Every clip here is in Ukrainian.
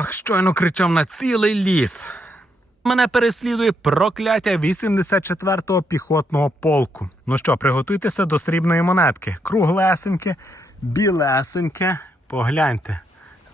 Ох, щойно кричав на цілий ліс. Мене переслідує прокляття 84-го піхотного полку. Ну що, приготуйтеся до срібної монетки. Круглесеньке, білесеньке. Погляньте.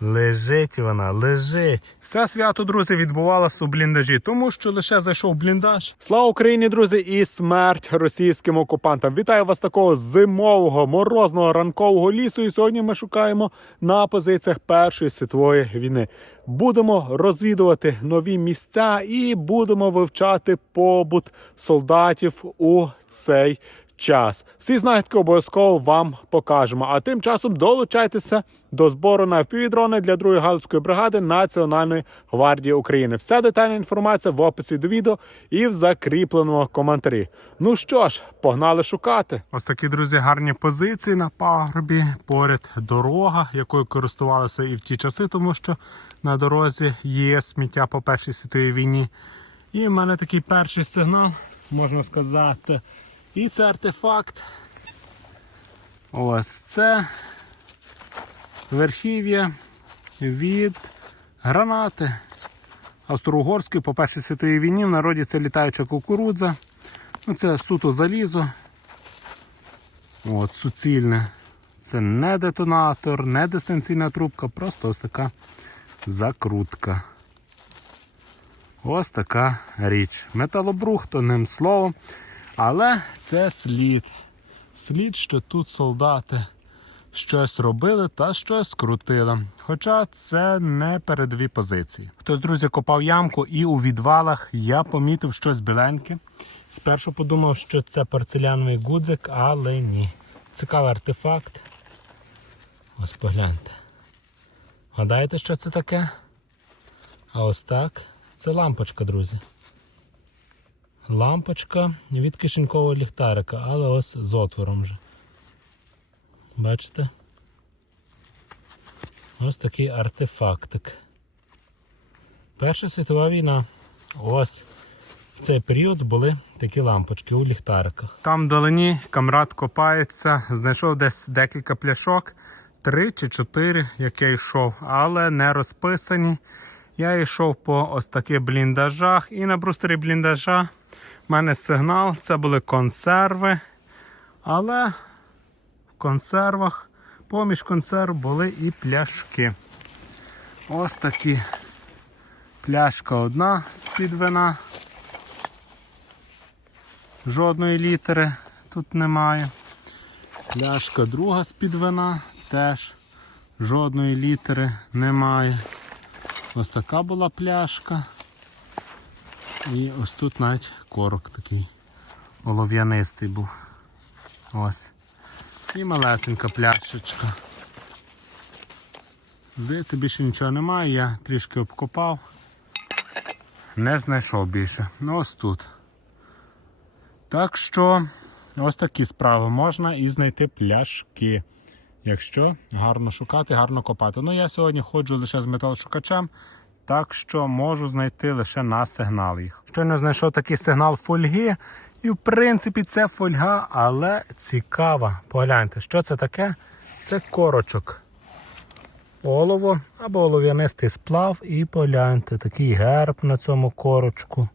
Лежить вона, лежить. Все свято, друзі, відбувалося у бліндажі, тому що лише зайшов бліндаж. Слава Україні, друзі, і смерть російським окупантам. Вітаю вас такого зимового, морозного ранкового лісу. І сьогодні ми шукаємо на позиціях Першої світової війни. Будемо розвідувати нові місця і будемо вивчати побут солдатів у цей час. Всі знахідки обов'язково вам покажемо. А тим часом долучайтеся до збору на впівдрони для другої галицької бригади Національної гвардії України. Вся детальна інформація в описі до відео і в закріпленому коментарі. Ну що ж, погнали шукати. Ось такі друзі, гарні позиції на пагорбі. Поряд дорога, якою користувалися і в ті часи, тому що на дорозі є сміття по першій світовій війні. І в мене такий перший сигнал, можна сказати. І це артефакт. Ось це верхів'я від гранати Австро-Угорської по Першій світовій війні. В народі це літаюча кукурудза. Ну, Це суто залізо. От, суцільне. Це не детонатор, не дистанційна трубка, просто ось така закрутка. Ось така річ. Металобрух, тоним словом. Але це слід. Слід, що тут солдати щось робили та щось крутили. Хоча це не передові позиції. Хтось, друзі, копав ямку і у відвалах я помітив щось біленьке. Спершу подумав, що це порцеляновий гудзик, але ні. Цікавий артефакт. Ось погляньте. Гадаєте, що це таке? А ось так. Це лампочка, друзі. Лампочка від кишенькового ліхтарика, але ось з отвором вже. Бачите? Ось такий артефактик. Перша світова війна. Ось в цей період були такі лампочки у ліхтариках. Там вдалині камрад копається, знайшов десь декілька пляшок, три чи чотири, як я йшов, але не розписані. Я йшов по ось таких бліндажах і на брустері бліндажа в мене сигнал, це були консерви. Але в консервах, поміж консерв були і пляшки. Ось такі. Пляшка одна з-під вина. Жодної літери тут немає. Пляшка друга з-під вина теж жодної літери немає. Ось така була пляшка. І ось тут навіть корок такий олов'янистий був. Ось. І малесенька пляшечка. Здається, більше нічого немає, я трішки обкопав. Не знайшов більше. Ну ось тут. Так що ось такі справи можна і знайти пляшки. Якщо гарно шукати, гарно копати. Ну я сьогодні ходжу лише з металошукачем, так що можу знайти лише на сигнал їх. Щойно знайшов такий сигнал фольги. І в принципі це фольга, але цікава. Погляньте, що це таке? Це корочок. Олово або олов'янистий сплав, і погляньте, такий герб на цьому корочку.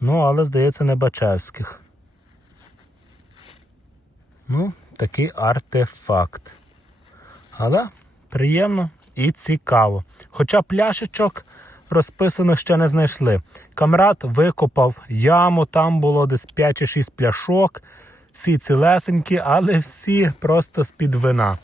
Ну, але, здається, не Бачевських. Ну, такий артефакт. Але приємно і цікаво. Хоча пляшечок розписаних ще не знайшли. Камрад викопав яму, там було десь 5 чи 6 пляшок, всі цілесенькі, але всі просто з-під вина.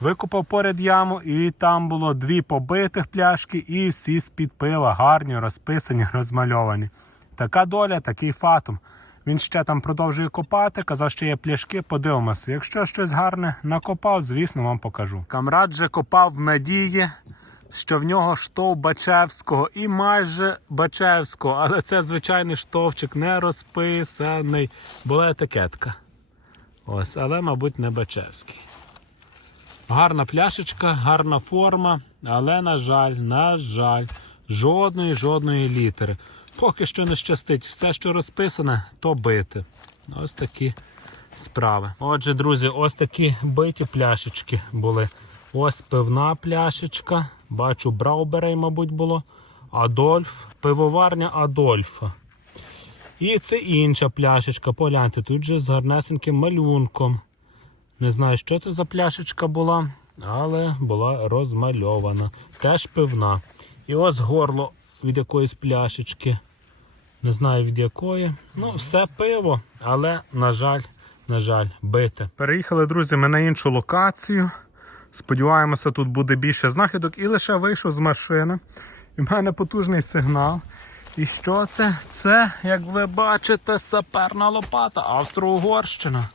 Викопав поряд яму, і там було дві побитих пляшки, і всі з-під пива, гарні, розписані, розмальовані. Така доля, такий фатум. Він ще там продовжує копати, казав, що є пляшки, подивимося. Якщо щось гарне накопав, звісно, вам покажу. Камрад же копав в надії, що в нього штов Бачевського і майже Бачевського, але це звичайний штовчик, не розписаний. Була етикетка. Ось, але, мабуть, не Бачевський. Гарна пляшечка, гарна форма, але, на жаль, на жаль, жодної жодної літери. Поки що не щастить. Все, що розписане, то бити. Ось такі справи. Отже, друзі, ось такі биті пляшечки були. Ось пивна пляшечка. Бачу, Брауберей, мабуть, було. Адольф, пивоварня Адольфа. І це інша пляшечка. Погляньте, тут же з гарнесеньким малюнком. Не знаю, що це за пляшечка була, але була розмальована. Теж пивна. І ось горло від якоїсь пляшечки. Не знаю від якої. Ну, все пиво, але, на жаль, на жаль, бите. Переїхали, друзі, ми на іншу локацію. Сподіваємося, тут буде більше знахідок. І лише вийшов з машини. І в мене потужний сигнал. І що це? Це, як ви бачите, саперна лопата, Австро-Угорщина.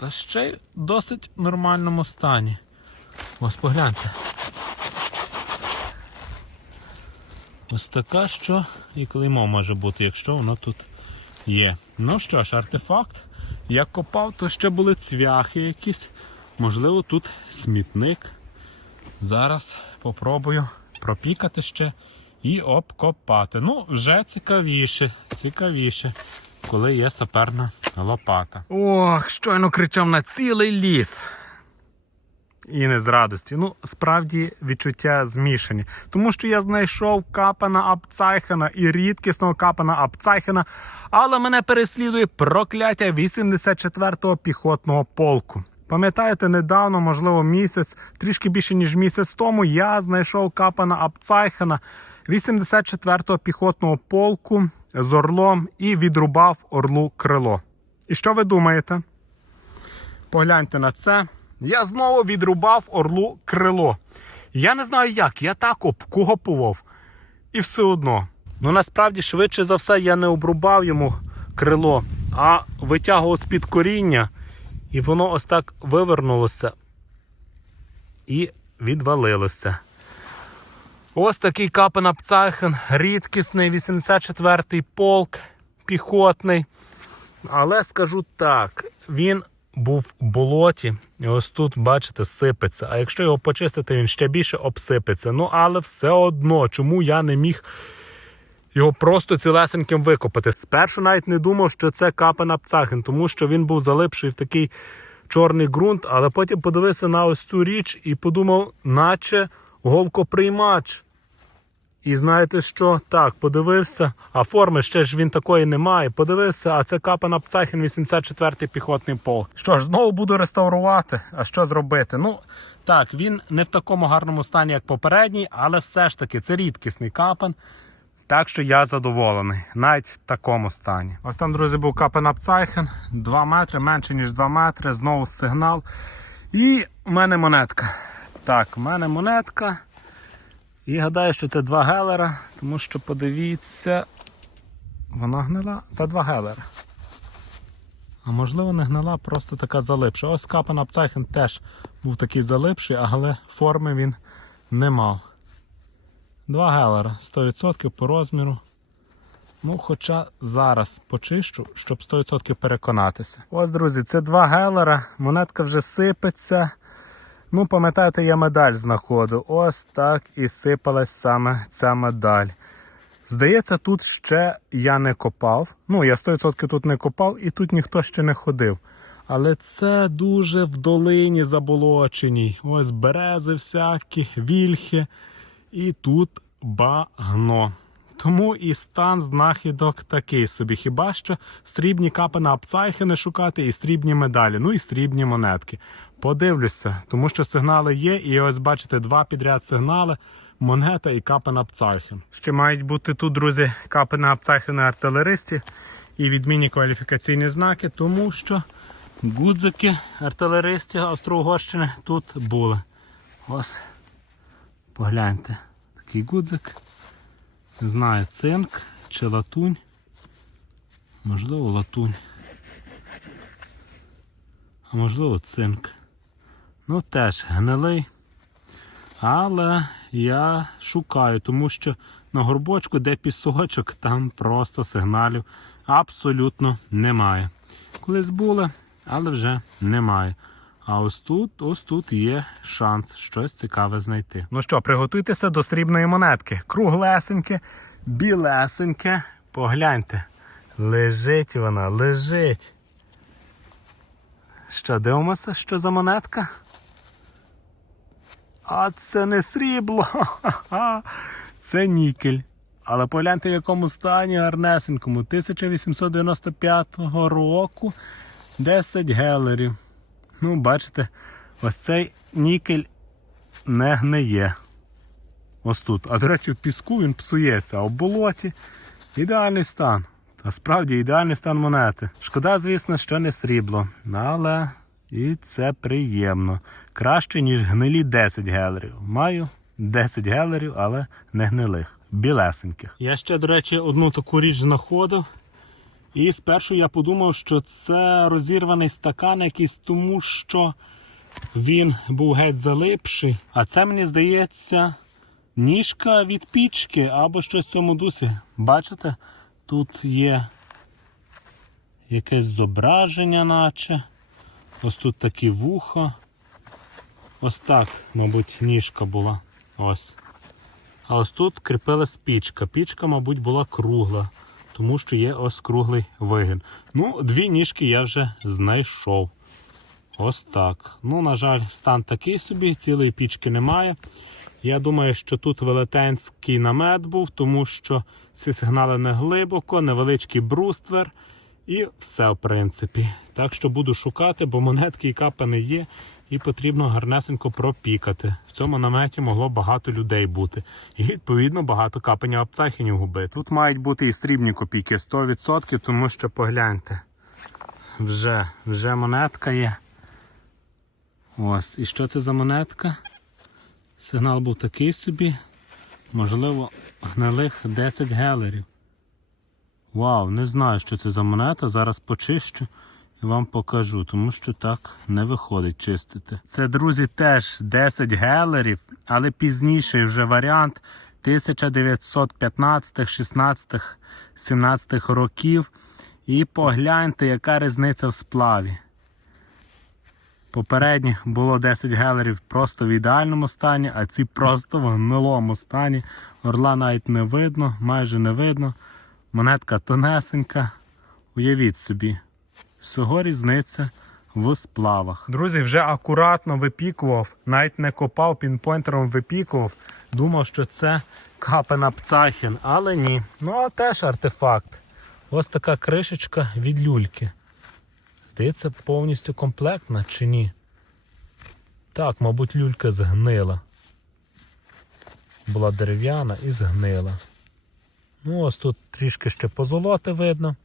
Та ще й в досить нормальному стані. Ось погляньте. Ось така, що і клеймо може бути, якщо воно тут є. Ну що ж, артефакт. Я копав, то ще були цвяхи якісь. Можливо, тут смітник. Зараз попробую пропікати ще і обкопати. Ну, вже цікавіше, цікавіше, коли є саперна лопата. Ох, щойно кричав на цілий ліс. І не з радості. Ну, справді відчуття змішані. Тому що я знайшов капана Апцайхена і рідкісного капана Апцайхена, але мене переслідує прокляття 84-го піхотного полку. Пам'ятаєте, недавно, можливо, місяць, трішки більше ніж місяць тому, я знайшов капана Апцайхена 84-го піхотного полку з орлом і відрубав орлу крило. І що ви думаєте? Погляньте на це. Я знову відрубав орлу крило. Я не знаю як, я так обкопував. І все одно. Ну насправді, швидше за все, я не обрубав йому крило, а витягував з-під коріння, і воно ось так вивернулося і відвалилося. Ось такий капенапцахен, рідкісний 84-й полк піхотний. Але скажу так, він був в болоті, і ось тут, бачите, сипеться. А якщо його почистити, він ще більше обсипеться. Ну, але все одно, чому я не міг його просто цілесеньким викопати. Спершу навіть не думав, що це капена Пцахин, тому що він був залипший в такий чорний ґрунт, але потім подивився на ось цю річ і подумав, наче голкоприймач. І знаєте що? Так, подивився, а форми ще ж він такої не має. Подивився, а це капана Пцахін 84-й піхотний полк. Що ж, знову буду реставрувати. А що зробити? Ну, так, він не в такому гарному стані, як попередній, але все ж таки це рідкісний капан. Так що я задоволений, навіть в такому стані. Ось там, друзі, був капен Апцайхен, 2 метри, менше ніж 2 метри, знову сигнал. І в мене монетка. Так, в мене монетка. І гадаю, що це 2 гелера, тому що подивіться, вона гнила та 2 гелера. А можливо не гнила, просто така залипша. Ось капен Апцайхен теж був такий залипший, але форми він не мав. Два гелера 100% по розміру. Ну, хоча зараз почищу, щоб 100% переконатися. Ось, друзі, це два гелера. Монетка вже сипеться. Ну, пам'ятаєте, я медаль знаходив. Ось так і сипалась саме ця медаль. Здається, тут ще я не копав. Ну, я 100% тут не копав і тут ніхто ще не ходив. Але це дуже в долині заболоченій. Ось берези всякі, вільхи. І тут багно. Тому і стан знахідок такий собі. Хіба що срібні капи на апцайхи шукати і срібні медалі, ну і срібні монетки. Подивлюся, тому що сигнали є, і ось бачите, два підряд сигнали. Монета і капи на. Ще мають бути тут, друзі, капи на апцайхен артилеристі і відмінні кваліфікаційні знаки, тому що гудзики артилеристів Австро-Угорщини тут були. Ось, погляньте. Такий гудзик. Не знаю, цинк чи латунь. Можливо, латунь. А можливо, цинк. Ну, теж гнилий. Але я шукаю, тому що на горбочку, де пісочок, там просто сигналів абсолютно немає. Колись були, але вже немає. А ось тут, ось тут є шанс щось цікаве знайти. Ну що, приготуйтеся до срібної монетки. Круглесеньке, білесеньке. Погляньте. Лежить вона, лежить. Що, дивимося, що за монетка? А це не срібло. Це нікель. Але погляньте, в якому стані гарнесенькому. 1895 року 10 гелерів. Ну, бачите, ось цей нікель не гниє. Ось тут. А до речі, в піску він псується, а в болоті ідеальний стан. Та справді ідеальний стан монети. Шкода, звісно, що не срібло. Але і це приємно. Краще, ніж гнилі 10 гелерів. Маю 10 гелерів, але не гнилих. Білесеньких. Я ще, до речі, одну таку річ знаходив. І спершу я подумав, що це розірваний стакан якийсь, тому що він був геть залипший. А це мені здається ніжка від пічки або щось в цьому дусі. Бачите? Тут є якесь зображення, наче. Ось тут такі вуха. Ось так, мабуть, ніжка була. Ось. А ось тут кріпилась пічка. Пічка, мабуть, була кругла, тому що є ось круглий вигін. Ну, дві ніжки я вже знайшов. Ось так. Ну, на жаль, стан такий собі, цілої пічки немає. Я думаю, що тут велетенський намет був, тому що ці сигнали не глибоко, невеличкий бруствер і все, в принципі. Так що буду шукати, бо монетки і капи не є, і потрібно гарнесенько пропікати. В цьому наметі могло багато людей бути. І відповідно багато капання обцахінів губити. Тут мають бути і срібні копійки 100%, тому що погляньте. Вже, вже монетка є. Ось. І що це за монетка? Сигнал був такий собі. Можливо, гнилих 10 гелерів. Вау, не знаю, що це за монета. Зараз почищу вам покажу, тому що так не виходить чистити. Це, друзі, теж 10 гелерів, але пізніший вже варіант 1915, 16, 17 років. І погляньте, яка різниця в сплаві. Попереднє було 10 гелерів просто в ідеальному стані, а ці просто в гнилому стані. Орла навіть не видно, майже не видно. Монетка тонесенька. Уявіть собі, всього різниця в сплавах. Друзі, вже акуратно випікував, навіть не копав пінпойнтером випікував. Думав, що це капена Пцахін, але ні. Ну а теж артефакт. Ось така кришечка від люльки. Здається, повністю комплектна чи ні? Так, мабуть, люлька згнила. Була дерев'яна і згнила. Ну, ось тут трішки ще позолоти видно.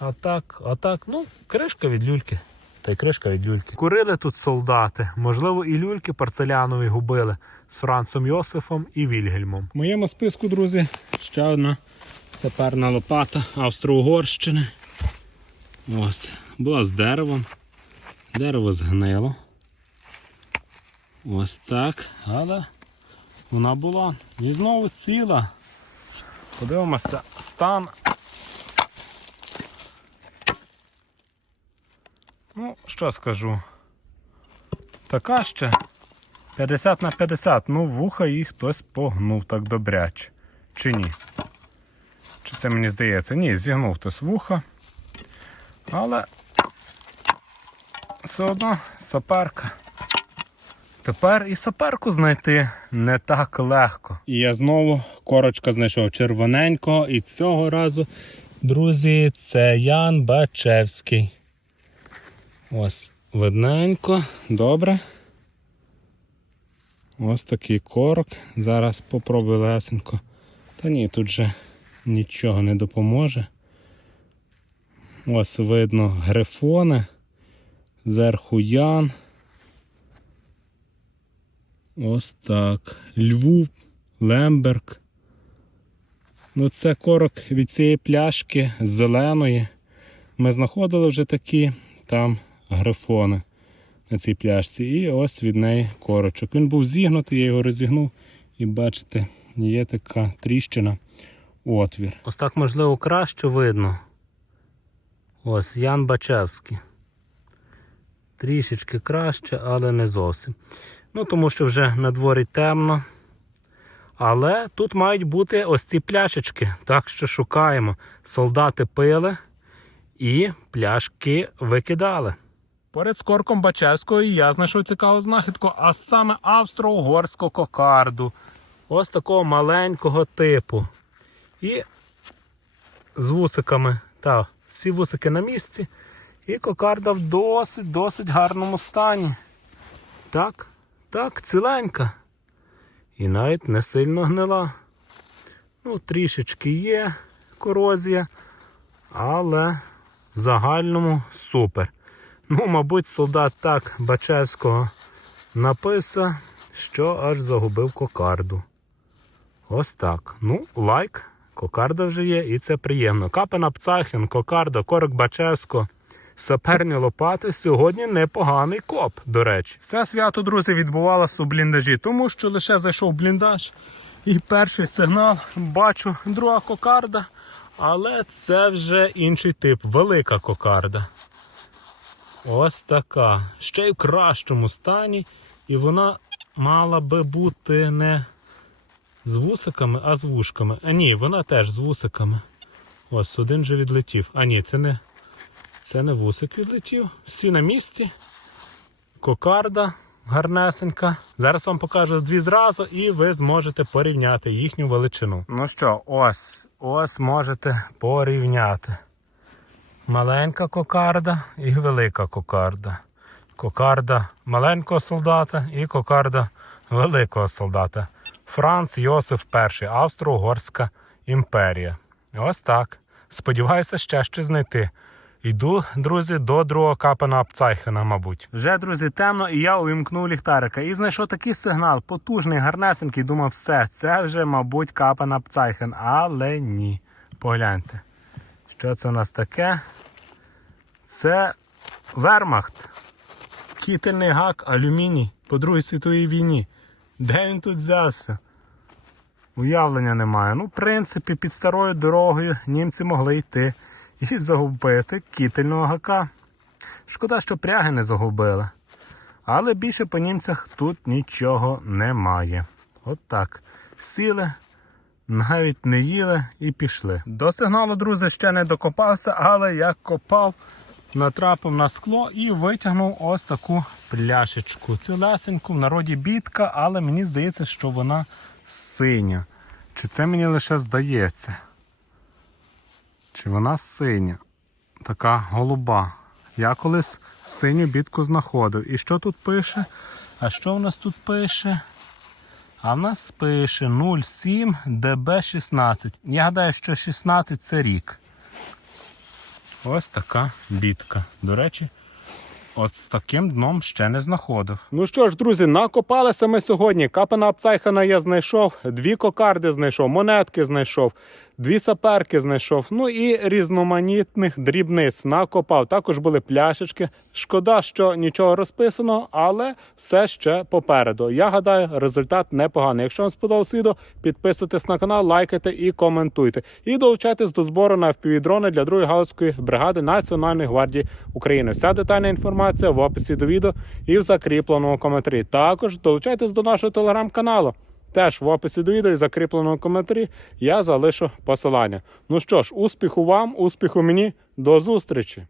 А так, а так, ну, кришка від люльки. Та й кришка від люльки. Курили тут солдати. Можливо, і люльки порцелянові губили з Францом Йосифом і Вільгельмом. В моєму списку, друзі, ще одна саперна лопата Австро-Угорщини. Ось, була з деревом. Дерево згнило. Ось так. Але вона була. І знову ціла. Подивимося стан. Ну, що скажу. Така ще 50 на 50. Ну, вуха їх хтось погнув так добряче. Чи ні? Чи це мені здається? Ні, зігнув хтось вуха. Але все одно саперка. Тепер і саперку знайти не так легко. І я знову корочка знайшов червоненького. І цього разу, друзі, це Ян Бачевський. Ось видненько, добре. Ось такий корок. Зараз попробую лесенько. Та ні, тут же нічого не допоможе. Ось видно грифони, зверху Ян. Ось так. Львов, Лемберг. Ну, це корок від цієї пляшки зеленої. Ми знаходили вже такі там грифони на цій пляшці. І ось від неї корочок. Він був зігнутий, я його розігнув. І бачите, є така тріщина, отвір. Ось так, можливо, краще видно. Ось Ян Бачевський. Трішечки краще, але не зовсім. Ну, тому що вже на дворі темно. Але тут мають бути ось ці пляшечки. Так що шукаємо. Солдати пили і пляшки викидали. Поряд з корком Бачевського я знайшов цікаву знахідку, а саме австро-угорську кокарду. Ось такого маленького типу. І з вусиками. Та, всі вусики на місці. І кокарда в досить досить гарному стані. Так, так, ціленька. І навіть не сильно гнила. Ну, трішечки є корозія, але в загальному супер. Ну, мабуть, солдат так Бачевського написав, що аж загубив кокарду. Ось так. Ну, лайк. Кокарда вже є, і це приємно. Капена Пцахін, кокарда, корок Бачевського. Саперні лопати сьогодні непоганий коп, до речі. Це свято, друзі, відбувалося у бліндажі, тому що лише зайшов бліндаж і перший сигнал бачу друга кокарда, але це вже інший тип, велика кокарда. Ось така. Ще й в кращому стані, і вона мала би бути не з вусиками, а з вушками. А ні, вона теж з вусиками. Ось один же відлетів. А ні, це не, це не вусик відлетів. Всі на місці. Кокарда гарнесенька. Зараз вам покажу дві зразу, і ви зможете порівняти їхню величину. Ну що, ось, ось можете порівняти. Маленька кокарда і велика кокарда. Кокарда маленького солдата і кокарда великого солдата. Франц Йосиф І, Австро-Угорська імперія. Ось так. Сподіваюся, ще щось знайти. Йду, друзі, до другого капана Апцайхена, мабуть. Вже, друзі, темно, і я увімкнув ліхтарика. І знайшов такий сигнал, потужний, гарнесенький. Думав, все, це вже, мабуть, капан Апцайхен. Але ні. Погляньте. Що це у нас таке? Це Вермахт. Кітельний гак, алюміній по Другій світовій війні. Де він тут взявся? Уявлення немає. Ну, в принципі, під старою дорогою німці могли йти і загубити кітельного гака. Шкода, що пряги не загубили. Але більше по німцях тут нічого немає. От так. Сіли, навіть не їли і пішли. До сигналу, друзі, ще не докопався, але як копав, натрапив на скло і витягнув ось таку пляшечку. Цілесеньку, в народі бітка, але мені здається, що вона синя. Чи це мені лише здається? Чи вона синя? Така голуба. Я колись синю бітку знаходив. І що тут пише? А що в нас тут пише? А в нас пише 07 ДБ16. Я гадаю, що 16 це рік. Ось така бітка. До речі, от з таким дном ще не знаходив. Ну що ж, друзі, накопалися ми сьогодні. Капина Апцайхана я знайшов, дві кокарди знайшов, монетки знайшов, дві саперки знайшов. Ну і різноманітних дрібниць накопав. Також були пляшечки. Шкода, що нічого розписано, але все ще попереду. Я гадаю, результат непоганий. Якщо вам сподобалось відео, підписуйтесь на канал, лайкайте і коментуйте. І долучайтесь до збору на FPV-дрони для другої галузької бригади Національної гвардії України. Вся детальна інформація в описі до відео і в закріпленому коментарі. Також долучайтесь до нашого телеграм-каналу. Теж в описі до відео і закріпленому коментарі я залишу посилання. Ну що ж, успіху вам, успіху мені, до зустрічі!